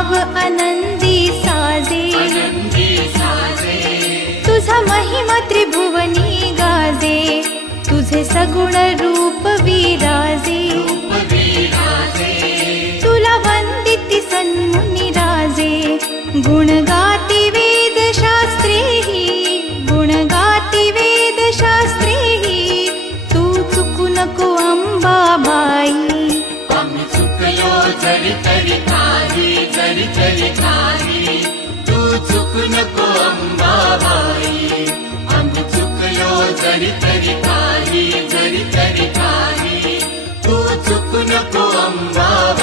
नाव आनंदी साजे, तुझा महिमा त्रिभुवनी गाजे, तुझे सगुण रूप विराजे, तुला वंदिती सन्मुनी राजे, गुण गाती वेद शास्त्रेही, गुण गाती वेद शास्त्रेही, तू चुकू नको अंबाबाई. आम्ही चुकलो जरी तरी काही, जरी तरी काही, तू चुकू नको अंबाबाई. आम्ही चुकलो जरी तरी काही, जरी तरी काही, तू चुकू नको अंबाबाई.